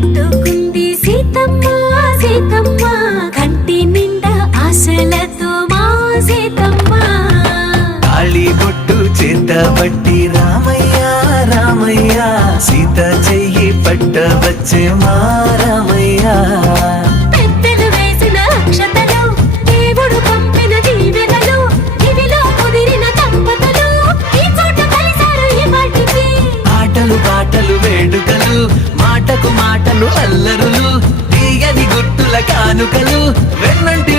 పెట్టుకుంది సీతమ్మ సీతమ్మ కంటి నిండా ఆశలతో మా సీతమ్మ తాళి బొట్టు చేత పట్టి రామయ్య రామయ్య సీత చెయ్యి పట్ట వచ్చే మా రామయ్య పెద్దలు వేసిన అక్షతలు దేవుడు పంపిన దీవెనలు ఇవిలో కుదిరిన దంపతులు ఈ చోట కలిసారు ఈ వాటికి ఆటలు పాటలు వేడుకలు మాటకు మాటలు అల్లరులు తీయని గుర్తుల కానుకలు వెన్నంటి